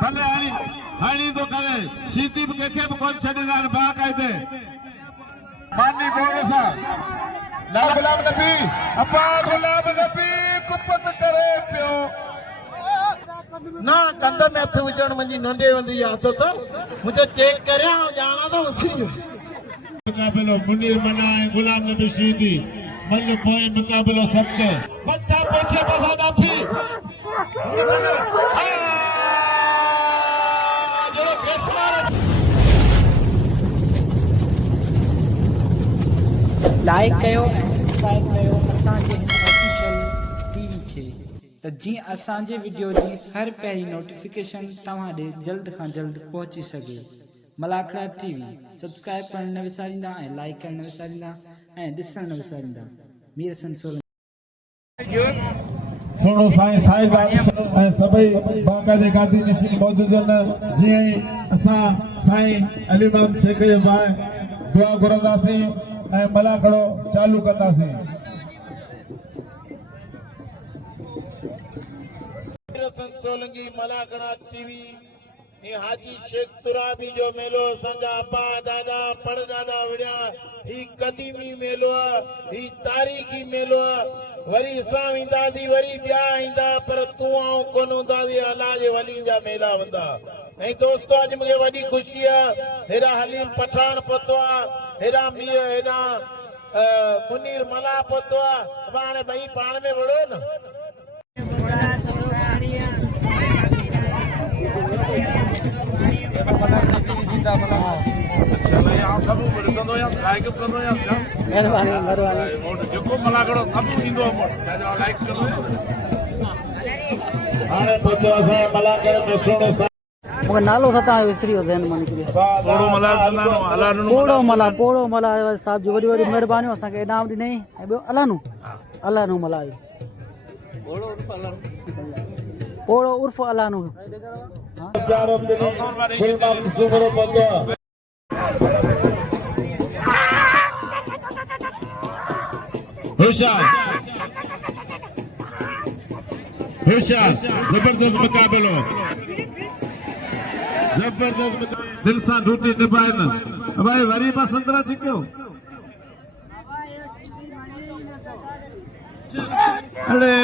भले हणी तो करे शीती के कौन छड़ीदार बा कहते मानी बोल सा गुलाम नबी अपा गुलाम नबी कुपत करे पियो ना कंध में हथ विझण मुंहिंजी नंढे वंदी आदत मुझे चेक करिया जाना तो उसी मुकाबलो मुनीर मनाए गुलाम नबी शीदी मल्ल पोए मुकाबलो सबको बच्चा पीछे बसा दाफी लाइक कयो सब्सक्राइब कयो असांजे ऑफिशियल टीवी खे त जीअं असांजे वीडियो जी हर पहिरीं नोटिफिकेशन तव्हां ॾे जल्द खां जल्द पहुची सघे। मलाखड़ा टीवी सब्सक्राइब करण न विसारींदा ऐं लाइक करण न विसारींदा ऐं ॾिसण न विसारींदा। मीर हसन सुनो साईं ऐं सभई बाक़ायदे गादी नशीन मौजूद आहिनि जीअं ई असां साईं अली इमाम शेख जे बाए दुआ घुरंदासीं ऐं मलाखड़ो चालू कंदासीं। सोलंगी मलाखड़ा टीवी हाजी शेख तुराबी जो मेलो संजा पा दादा पड़ दादा विड़िया ही कदीमी मेलो ही तारीखी मेलो वरी असां वेंदासीं वरी ॿिया ईंदा पर तूं आऊं कोन हूंदासीं अलाह जे वली जा मेला हूंदा। ऐं दोस्तो अॼु मूंखे वॾी ख़ुशी आहे हेॾा हलीम पठान पतो आहे हेॾा हेॾा मुनीर मला पतो आहे हाणे ॿई पाण में विड़ो न नालो सता विसरी हो ज़हन में निकरी पोड़ो मला साहब जी वडी वडी मेहरबानी असांखे इनाम ॾिनई ऐं ॿियो अलानू मला पोड़ो उर्फ अलानू जबरदस्त मुकाबलो दिल सां ड्यूटी निभाइनि भाई वरी मां संतरा छिकियो अरे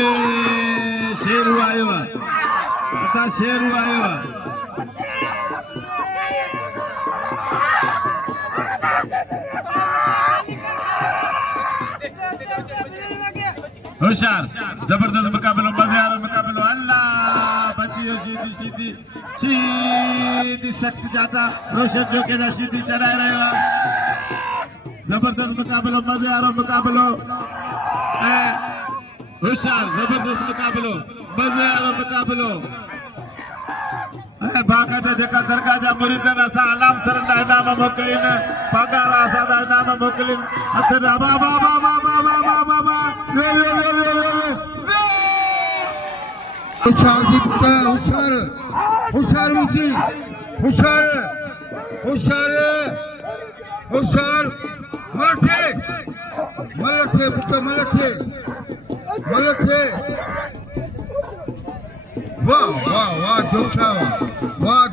शेरू आयो आहे शेरू आयो आहे होशियार जबरदस्त मुकाबलो मजे वारो मुकाबलो अल्लाह बचियो शीदी सख्त जाता रोशन जो के शीदी चढ़ाए रहियो आहे जबरदस्त मुकाबलो मजे वारो मुकाबलो ऐं होशियार जबरदस्त मुकाबलो मजे वारो मुकाबलो ऐं बाक़ायदा जेका दरगाह जा मुरीद आहिनि असां अनाम सरंदा इनाम मोकिलीनि पगार असांजा इनाम मोकिलीनि हथ होशियार जी पुत्र होशियार मुझी होशियार मलथे पुत्र मलथे वाह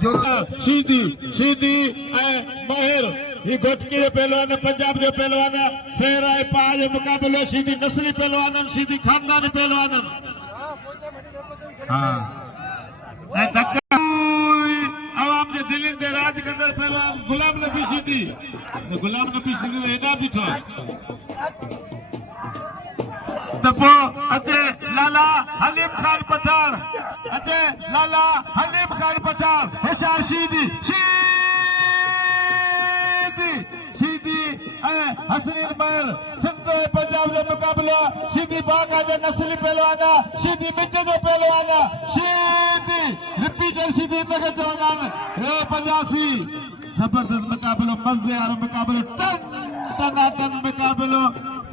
जोखा शीदी ऐं महर ही गोटकी जो पहलवान पंजाब जो पहलवान शेर ऐं पा जो मुकाबलो शीदी नस्ली पहलवान शीदी खानदानी पहलवान आवाम जे दिलनि ते राज कंदड़ पहलवान गुलाम नबी शीदी हेॾा बीठो त पोइ अचे लाला हलीम खान पठान होशियार शीदी ऐं हसनीन महर सिंध ऐं पंजाब जो मुकाबलो शीदी बाक़ायदा नस्ली पहलवान शीदी मिट जो पहलवान शीदी रिपीटर शीदी हिनखे चवंदा आहिनि 85 जबरदस्त मुकाबलो मज़े वारो मुकाबलो टनाटन मुकाबलो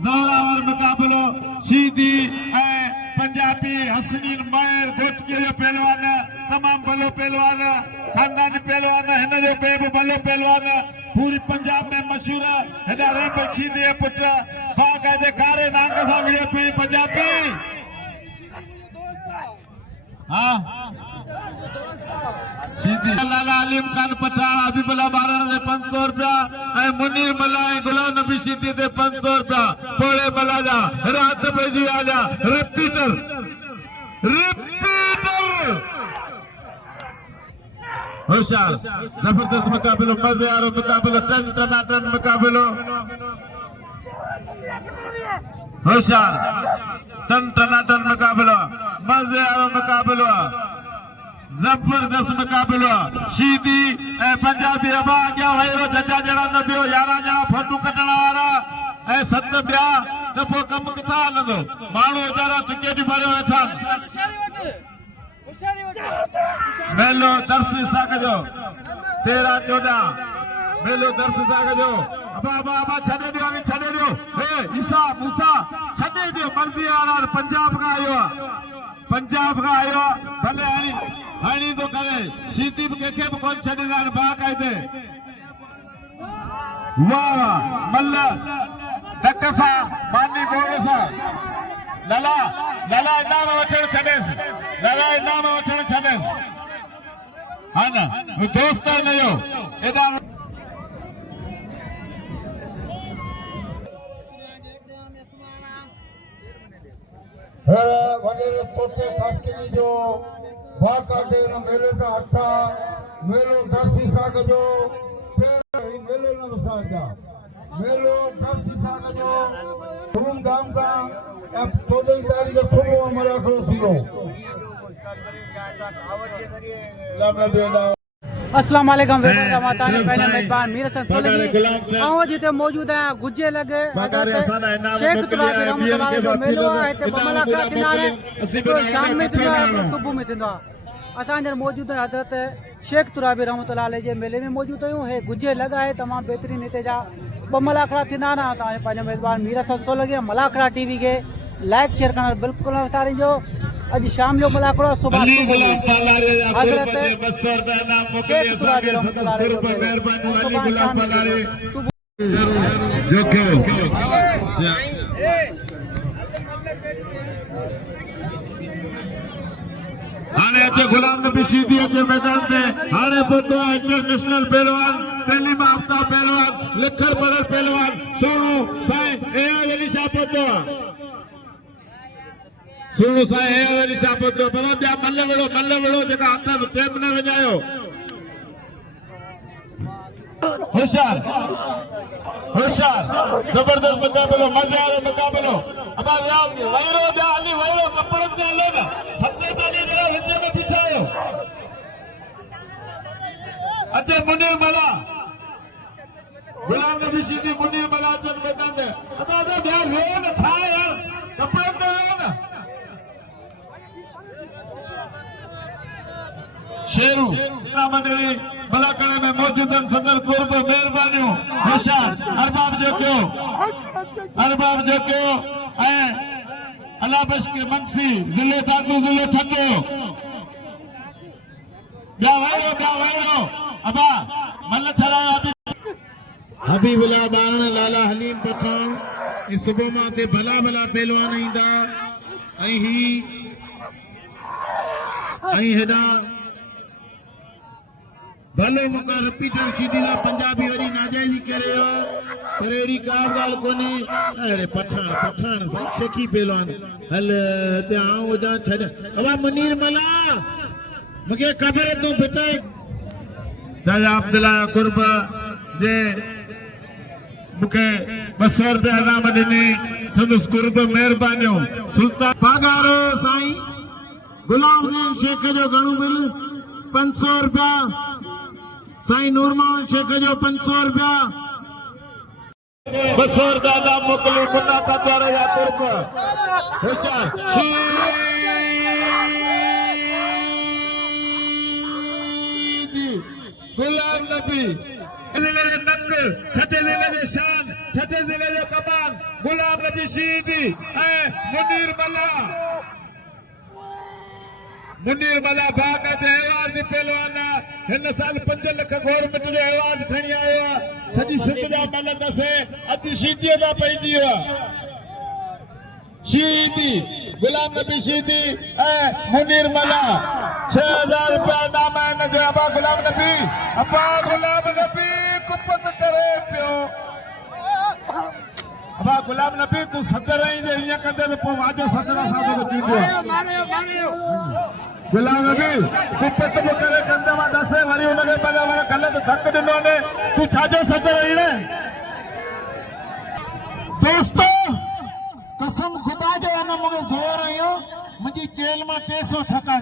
ज़ोरावर मुकाबलो शीदी ऐं पंजाबी हसनीन महर गोटकी जो पहलवान तमाम भलो पहलवान खानदानी पहलवान हिन जो बि भलो पहलवान पूरी पंजाब में मशहूर हेॾा रेब शीदी पुट बाक़ायदे कारे नांग सां विड़े पई पंजाबी हाँ शीदी लाला अलीम खान पठान हबीबुल्ला बारण दे 500 रुपया ए मुनीर मला ए गुलाम नबी शीदी दे 500 रुपया थोड़े मला जा रात पे जी आजा रिपीटर होशियार जबरदस्त मुकाबलो मजेदार मुकाबलो टन टनाटन मुकाबलो होशियार टन टनाटन मुकाबलो मजेदार मुकाबलो जबरदस्त मुकाबलो शीदी पंजाबी अबा क्या वहीरो जजा जड़ा न बियो 11 जणा फोटू कटण वारा ए 7 ॿिया त पोइ कमु किथां हलंदो माण्हू वीचारा टिकेट भरियो वेठा मेलो दर्श साग जो 13-14 मेलो दर्श साग जो अबा अबा अबा छॾे ॾियो ए ईसा मूसा छॾे ॾियो मर्ज़ी वारा पंजाब खां आयो भले हाणी तो करे शीती कंहिंखे बि कोन छॾींदा आहिनि बाक़ाइदे वाह वाह मल्ल धक सां मानी बोल सां लाला इनाम वठण छॾेसि हा न दोस्त हिनजो एॾा वगैरह पोते खासकी जो वाकाटे न मेले का अट्ठा मेलो दर्शी साग जो मेले न सागा मेलो दर्शी साग जो धूमधाम का अब 14 तारीख को सुबह हमारा करो थीरो अस्सलाम वालेकुम वेलकम पहले मेजबान मीर हसन सोलगी आओ जिते मौजूद है गुज्जे लगे शेख तुराबी रहमतुल्लाह जो मेलो है ते बमला का किनारे शाम में सुबह में दिंदा असां अंदर मौजूद है हजरत शेख तुराबी रहमतुल्लाह जे मेले में मौजूद आहियूं हे गुज्जे लगा है तमाम बेहतरीन हिते जा बमला खड़ा थींदा ना ता पंहिंजो मेजबान मीर हसन सोलगी मलाखड़ा टीवी के लाइक शेयर करण बिल्कुल न विसारिजो अज शाम जो मलाखड़ो सुबह हजरत शेख तुराबी रहमतुल्लाह जो हाणे अचे गुलाम नबी शीदी अचे मैदान में हाणे पहुतो आहे इंटरनेशनल पहलवान तैलीम याफ्ता पहलवान लिखल पढ़ल पहलवान सोनू साईं एआर अली शाह पहुतो आहे सोनू साईं एआर अली शाह पहुतो बाबा ॿिया मल विड़ो जेका हथ टेप न विञायो होशियार जबरदस्त मुकाबलो मज़े वारो मुकाबलो अबा वहीरो कपड़नि ते हले न सते ताली जरा विच में बिठायो अचे मुनीर मला गुलाम नबी शीदी मुनीर मला अचनि मैदान ते अबा ॿिया वेहो न छा यार कपड़नि ते वेहो न शेरू नामदेवी मलाकड़े में मौजूद संदर कुर्ब मेहरबानियों होशियार अरबाब जो कयो ऐं अलाबश के मंसी जिले दादू जिले ठंडो ॿिया वहीरो अबा मल छड़ायो हबीबुल्ला बारण लाला हलीम पठान सुबह मां ते भला पहलवान ईंदा ऐं हेॾा भलो मुका रिपीटर शीदी ला पंजाबी वरी नाजायजी करे पर एड़ी का गाल कोनी अरे पठान शेखी पहलवान हल ते आऊं जा छड अबा मुनीर मला मुके खबर तू बेटा जाया अब्दुल्ला कुर्ब जे मुके 200 रुपया इनाम ॾिनी संदस कुर्ब मेहरबानियों सुल्तान पागारो साईं गुलाम हुसैन शेख जो घणो बिल 500 रुपया साईं नूरमान शेख जो 500 रुपया 200 रुपया नाम मोकली मुन्ना तात्यारे जा कुर्ब होशियार शीदी गुलाम नबी जिले के नक छठे जिले के शान छठे जिले जो कमान गुलाम नबी शीदी मुनीर मला भागा ते अवार्ड पहलवान हिन साल 5 लाख गवर्नमेंट जो अवार्ड खणी आयो सॼी सिंध जा मल दसे अज शीदीअ दा पइजी वियो शीदी गुलाम नबी शीदी मुनीर मला 6000 रुपया नाम न जो अबा गुलाम नबी कुपत करे पियो अबा गुलाम नबी तू सदर आई जे इया कंदे तो पो वाजो सदर सां तो चींदो गुलाम नबी कुपत को करे कंदे मा दसे वरी उनके पले वर गलत धक दिनो ने तू छाजो सदर आई ने दोस्तों कसम खुदा जो न मुझे जोर आयो मुझी जेल में 300 ठका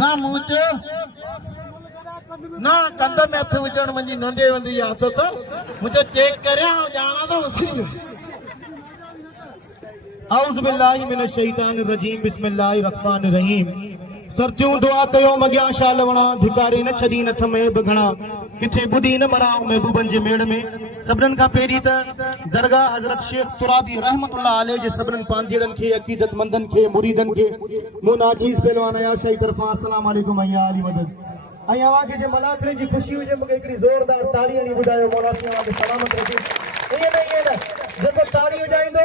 ना मुझे ना कंध में हथ विझण मुझी नंढे वंदी आदत मुझे चेक करया जाना तो उसी औज़ु बिल्लाहि मिनश शैतानिर रजीम बिस्मिल्लाहिर रहमानिर रहीम सरतियों दुआ कयो मगिया शा लवणा धिकारी न छड़ी न थमे बघणा किथे बुधी न मराओ महबूबन जे मेड़ में सबरन का पेरी त दरगाह हजरत शेख तुराबी रहमतुल्लाह अलैह जे सबरन पांधीड़न के अकीदत मंदन के मुरीदन के मुनाजीज पहलवान या शही तरफा अस्सलाम वालेकुम अया अली मदद अया वाके जे मलाखणी जी खुशी हुजे मूंखे हिकिड़ी ज़ोरदार ताड़ी हणी ॿुधायो मौला सिया के सलामत रखे ये न जेको ताड़ी वॼाईंदो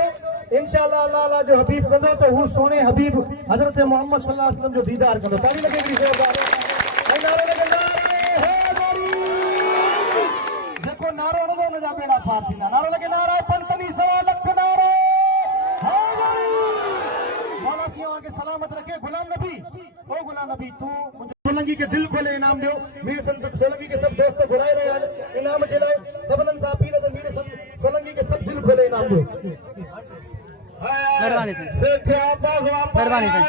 इंशाअल्लाह अल्लाह जो हबीब कंदो तो हू सोने हबीब हजरत मोहम्मद सल्लल्लाहु अलैहि वसल्लम जो दीदार कंदो ताड़ी लगे हिकिड़ी ज़ोरदार ऐं नारो लगे नारे हैदरी जेको नारो हणंदो उन जा बेड़ा पार थींदा नारो लगे नारा पंतली 1.25 लख नारे हैदरी मौला सिया के सलामत रखे गुलाम नबी ओ गुलाम नबी तू सोलंकी के दिल खोले इनाम दियो मीर संत सोलंकी के सब दोस्त घुराए रहे हैं इनाम जे लाए सबनन सा अपील तो मीर संत सोलंकी के सब दिल खोले इनाम दियो मेहरबानी से सेठ आपास वापस मेहरबानी से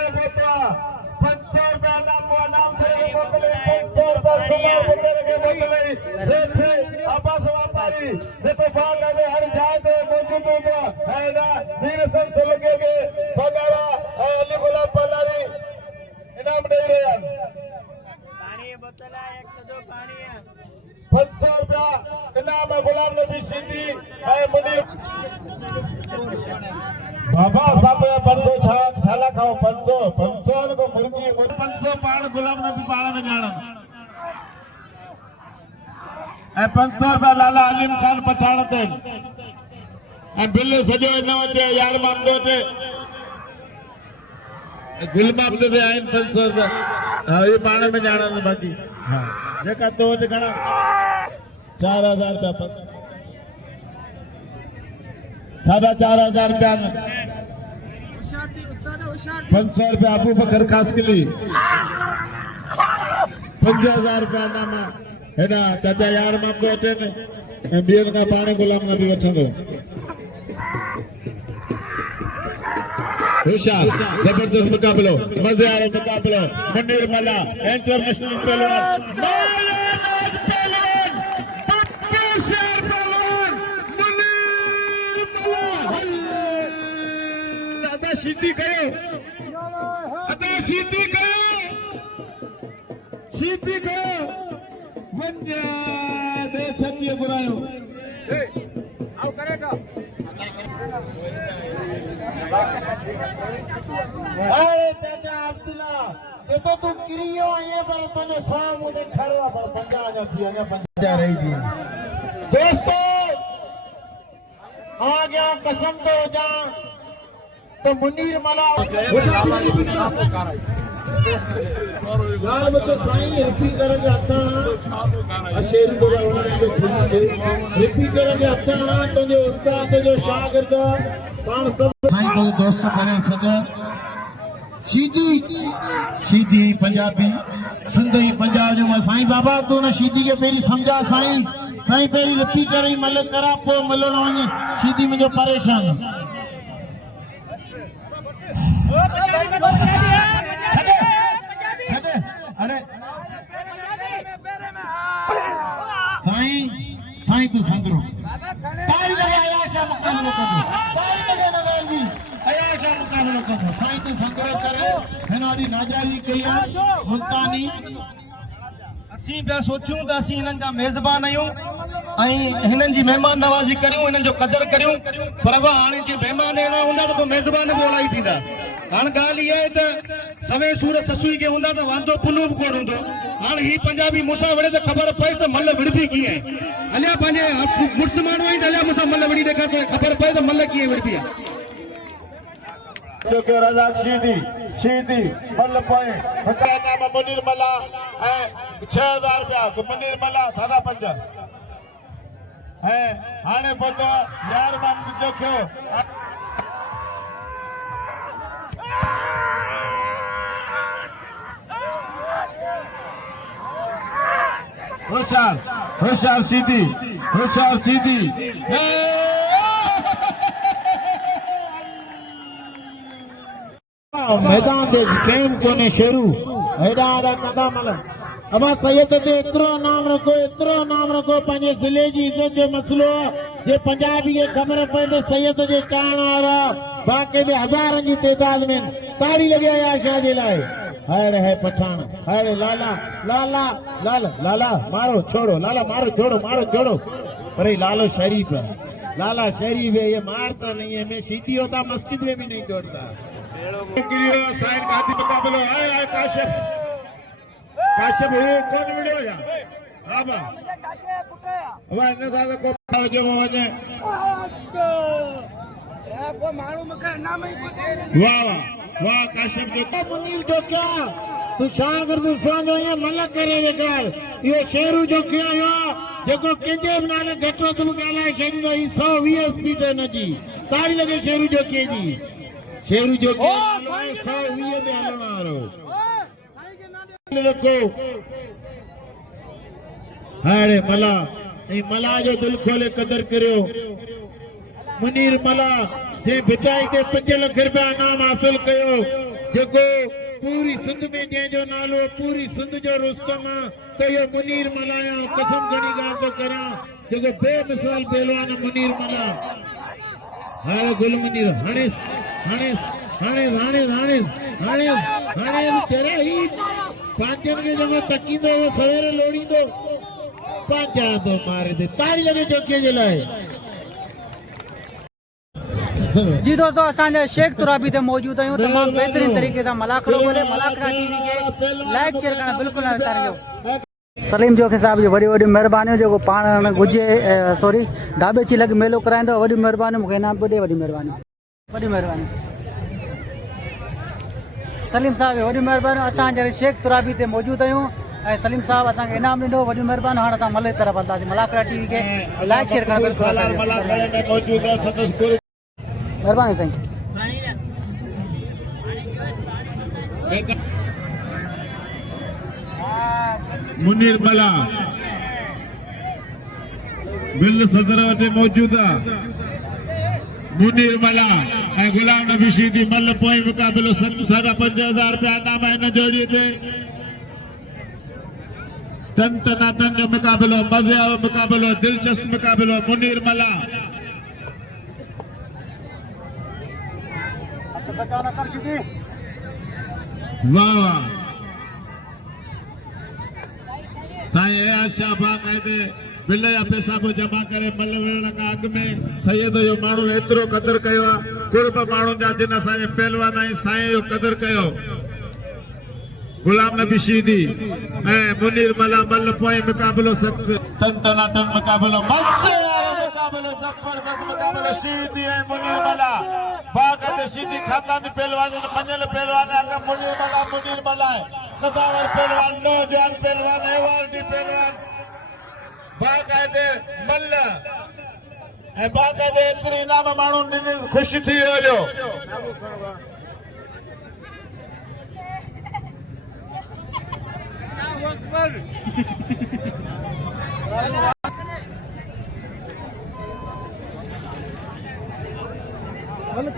500 रुपया नाम से बोतले 500 रुपया सुमार बोतले के बोतले सेठ आपास वापस देखो बाग आगे हर जाए तो मौजूद होगा है ना मीर संत सोलंकी के बगाड़ा अली गुलाम पलारी इनाम दे रहे हैं बोतला एक तो दो पानी है 500 रुपया इनाम है गुलाम नबी सिंधी है मुनीर बाबा साथ 500 छाला खाओ 500 को मुर्गी 500 पाण गुलाम नबी पाण में जाणन ऐं 500 रुपया लाला अलीम खान पठाण ते ऐं बिल सॼो न अचे यार मामलो ते गुल मामले ते आहिनि 500 रुपया हाँ ये पाण में जाणन बाक़ी हाँ जेका तो वटि घणा 4000 रुपया 4,500 रुपया 500 रुपया अबू बकर कासकली 5000 रुपया नामा है ना चाचा यार मामलो अचे न ॿियनि खां पाण गुलाम नबी वठंदो होशियार जबरदस्त मुकाबलो मजे वालो मुकाबलो मुनीर मला इंटरनेशनल पहलवान मौलाना पहलवान पप्पू शेर पहलवान मुनीर मला दादा सीधी करो वन्या दे छतिए बुरायो आओ करेगा अरे चाचा अब्दुल्ला जे तो तू किरियो आए पर तुझे साम मुझे खड़वा पर 50 जा थी अने 50 रही थी दोस्तों आ गया कसम तो जा तो मुनीर मला यार मतलब साईं रिपीट करेंगे आता शेर को बनाने जो खुले रिपीट करेंगे आता तो जो उस्ताद जो शागिर्द पान सब साईं तो दोस्तों करे सदा शीदी पंजाबी सिंधी पंजाब जो साईं बाबा तू न शीदी के पेरी समझा साईं पेरी रिपीट करे मल करा पो मलो न वने शीदी मुझे परेशान अरे साईं तू संदरो तारी लगा आयाशा मुकाबलो करो तारी लगा नवेलवी आयाशा मुकाबलो करो साईं तू संदरो करे हनारी नाजाई कया मुल्तानी असी बे सोचूं त असी इनन जा मेजबान आयूं ऐं हिनन जी मेहमान नवाजी करियूं इनन जो कदर करियूं पर हाणे जे मेहमान एड़ा हुंदा त मेजबान बोलाई थींदा हाणे ॻाल्हि इहा आहे त सवे सूर ससुई के हुंदा त वांदो पुलू बि कोन हूंदो हाणे ही पंजाबी मूंसां विड़े त ख़बर पए त मल विड़बी कीअं आहे हलिया पंहिंजे मुड़ुस माण्हू आहिनि त हलिया मूंसां मल विड़ी ॾेखार तो ख़बर पए त मल कीअं विड़बी आहे रज़ाक शीदी मल पए नाम मुनीर मला ऐं 6000 रुपया मुनीर मला 5.5 हाणे पहुतो यार मां जोखियो होशियार सीधी मैदान दे गेम कोने शुरू हेडा कंदा मतलब अमा सैयद ते इतरो नाम रखो पंजे जिले जी इज्जत जो मसलो जे पंजाबी के खबर पे तो सैयद जे चाण वाला बाकी दे हजारन जी तादाद में ताड़ी लगे या शादी लाए हाय रे पठान हाय रे लाला मारो छोड़ो मारो अरे लालो शरीफ है ये मारता नहीं है मैं सीधी होता मस्जिद में भी नहीं छोड़ता साइन गादी मुकाबलो हाय काशिफ हो कौन वीडियो या आबा वा ने दादा को जो वने को माण्हू मूंखे नाम ई पुछे वाह काशिफ जो तो मुनीर जो क्या तू शागिर्द सां ये मलक करे बेकार ये शेरू जो क्या यो जेको कंजे भी नाले घटो तुम गाला शेरू जो 120 स्पीड है न जी ताड़ी लगे शेरू जो के जी शेरू जो के 120 पे हलणो वारो देखो हारे मला जो दिल खोले कदर करियो मुनीर मला जे बिचाई के 5 लाख रुपया इनाम हासिल कयो जेको पूरी सिंध में जो नालो पूरी सिंध जो रुस्तम तो ये मुनीर मला कसम खणी गाल तो करा जेको बेमिसाल पहलवान मुनीर मला हारे गुल मुनीर हणिस तेरा ही पांचन के जगह तकी दो वो सवेरे लोड़ी दो पांचा तो मारे दे ताड़ी लगे चौके जलाए जी दोस्तों असांजे शेख तुराबी ते मौजूद आहियूं तमामु बेहतरीन तरीक़े सां मलाखड़ो ॿोले मलाखड़ा टीवी खे लाइक शेयर करणु बिल्कुलु न विसारिजो सलीम जोखी साहब जी वॾी वॾी महिरबानियूं जेको पाण गुजे सॉरी ढाबे ची लॻ मेलो कराईंदो वॾी महिरबानी मूंखे इनाम पियो ॾे वॾी महिरबानी सलीम साहब वॾी महिरबानी असांजे शेख तुराबी ते मौजूद आहियूं ऐं सलीम साहब असांखे इनाम ॾिनो वॾी महिरबानी हाणे असां मले तरफ़ हलंदासीं मलाखड़ा टीवी खे लाइक शेयर करणु बिल्कुलु महिरबानी साईं मुनीर मला बिल सदर वटे मौजूद मुनीर मला गुलाम नबी शीदी मल पोइ मुकाबलो 5000 रुपया इनाम है न जोड़िए थे टन जो मुकाबलो मजे वालो मुकाबलो दिलचस्प मुकाबलो मुनीर मला वाह साईं शाह बाकायदे बिल या पैसा को जमा करे मल वेण का अग में सैयद जो माण्हू एतिरो कदर कयो कुर्ब माण्हू जा जिन असांजे पहलवान ऐं साईं जो कदर कयो गुलाम नबी शीदी ऐं मुनीर मला मल पोइ मुकाबलो सख्त टन मुकाबलो मज़े वारो मुकाबलो जबरदस्त मुकाबलो शीदी ऐं मुनीर मला बाकायदे शीदी खानदानी पहलवान मञल पहलवान मुनीर मला कदावर पहलवान नौजवान पहलवान एवार्डी पहलवान बाकायदे मल ऐं बाकायदे एतिरी इनाम माण्हुनि ॾिनी ख़ुशि थी वियो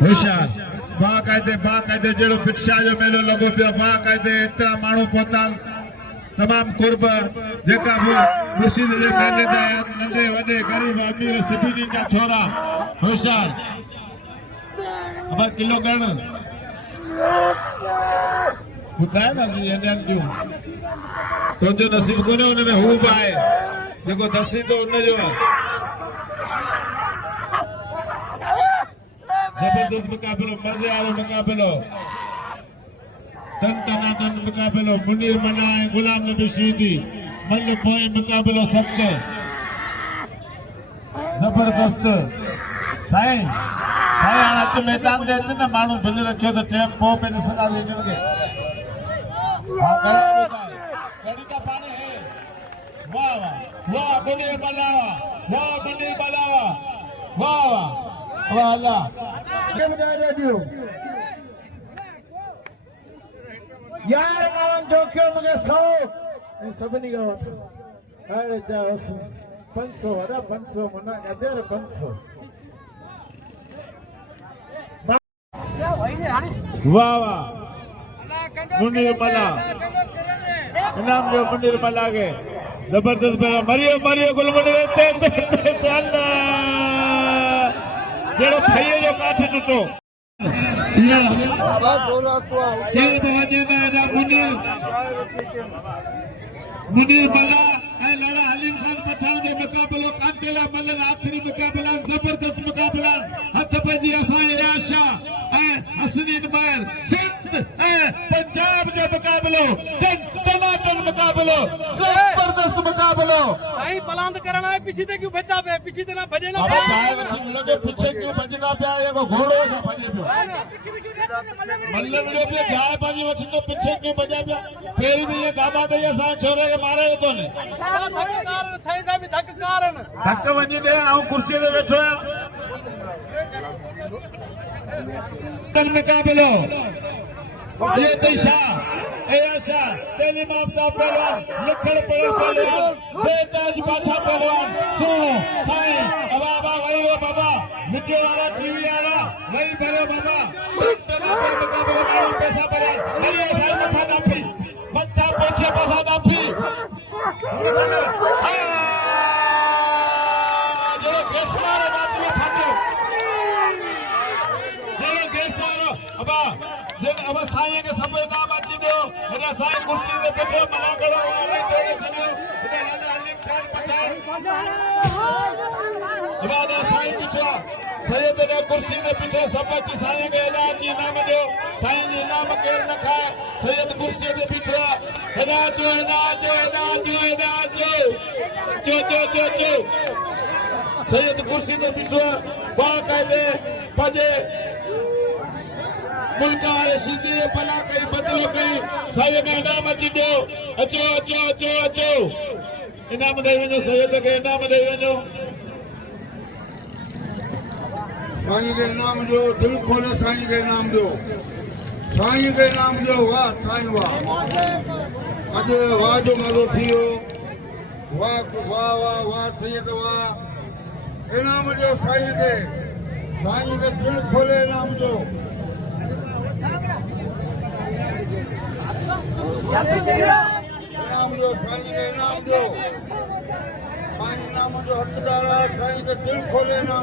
होशियार बाकायदे जहिड़ो पिक्षा जो मेलो लॻो पियो बाकायदे एतिरा माण्हू पहुता तमामु कुर्ब जेका बि मुर्शिद जे मेले ते नंढे वॾे ग़रीब अमीर सभिनी जा छोरा होशियार अब किलो गण ॿुधाए न जूं तुंहिंजो नसीब कोन्हे हुन में हू बि आहे जेको दसी थो हुनजो जबरदस्त मुकाबलो मज़े वारो मुकाबलो टन मुकाबलो मुनीर मला ऐं गुलाम नबी शीदी मल पोइ मुकाबलो सख्त जबरदस्त साईं हाणे अच मैदान ते अच न माण्हू बिल रखियो त टाइम पोइ पे ॾिसंदासीं हिननि खे हा गाड़ी का पानी है वाह वाह वाह मुनीर बनावा वाह मुनीर बनावा वाह वाह वाह अल्लाह કેમ જાય દીઓ યાર મારા જોખ્યો મને સૌ સબની ગાવ છો અરે જાવ 500 વડા 500 મના ગદર 500 વાહ વાહ मुनीर मला इनाम जो मुनीर मला के जबरदस्त मरियो मरियो गुल मुनीर ते अल्लाह जेड़ो थई जो काठ टुटो या બોલા તો खेल बवाजे ना मुनीर मुनीर मला ऐ लाला हलीम खान पठान के मुकाबलो कांटेला मल्लन आखिरी मुकाबला जबरदस्त मुकाबला हथ पंजी असा आशा ऐ हसनीन मायर सिंध ऐ पंजाब जो मुकाबलो टनाटन मुकाबलो जबरदस्त मुकाबलो साईं पलांद करना है पीछे क्यों भेजा पे पीछे ना भजे ना अब चाहे वठी मिलंदो पीछे क्यों भजदा पिया ये वो घोड़ो सा भजे पियो मल्लन जो पे जाए पाजी वठी तो पीछे क्यों भजा पिया फिर भी ये दादा दे असा छोरे के मारे तो ने धक कारण साईं साहब धक कारण धक वञी ॾे ऐं कुर्सीअ ते वेठो आहियां मुकाबलो ये दिशा ए आशा तेलीम आफ्ताब पहलवान लिखल पहलवान बेताज बाछा पहलवान सुनो साईं बाबा वही वो बाबा वीडियो वाला टीवी वाला वही भरो बाबा मुकाबलो में पैसा भरा नहीं साईं मथा दाफी मथा पीछे पैसा दाफी जो गेसवार बात में फाटो जो गेसवार अबा जिन अब साईं के सब नाम अची दियो हेॾा साईं कुर्सी ते बैठो मना करो वाले टेने छॾियो हेॾा लाला हलीम खान पठान अबा साईं बीठो सैयद ने कुर्सी ते बीठो सब अची साईं के इलाज जी नाम दियो साईं जी नाम केर न खाए सैयद कुर्सी ते बीठो हेॾा जो सैयद कुर्सी ते बीठो बाक़ायदे पंहिंजे मुल्क वाले सीधी पला कई बदलो कई साईं के इनाम अची दियो अचो इनाम ॾेई वञो सैयद के इनाम ॾेई वञो साईं के नाम जो दिल खोले साईं के नाम जो साईं के नाम जो वाह साईं वाह अज वाह जो मज़ो थियो वाह वाह वाह वाह सैयद वाह इनाम जो साईं के दिल खोले इनाम जो इनाम जो साईं के इनाम जो साईं इनाम जो हक़दार आहे साईं के दिल खोले इनाम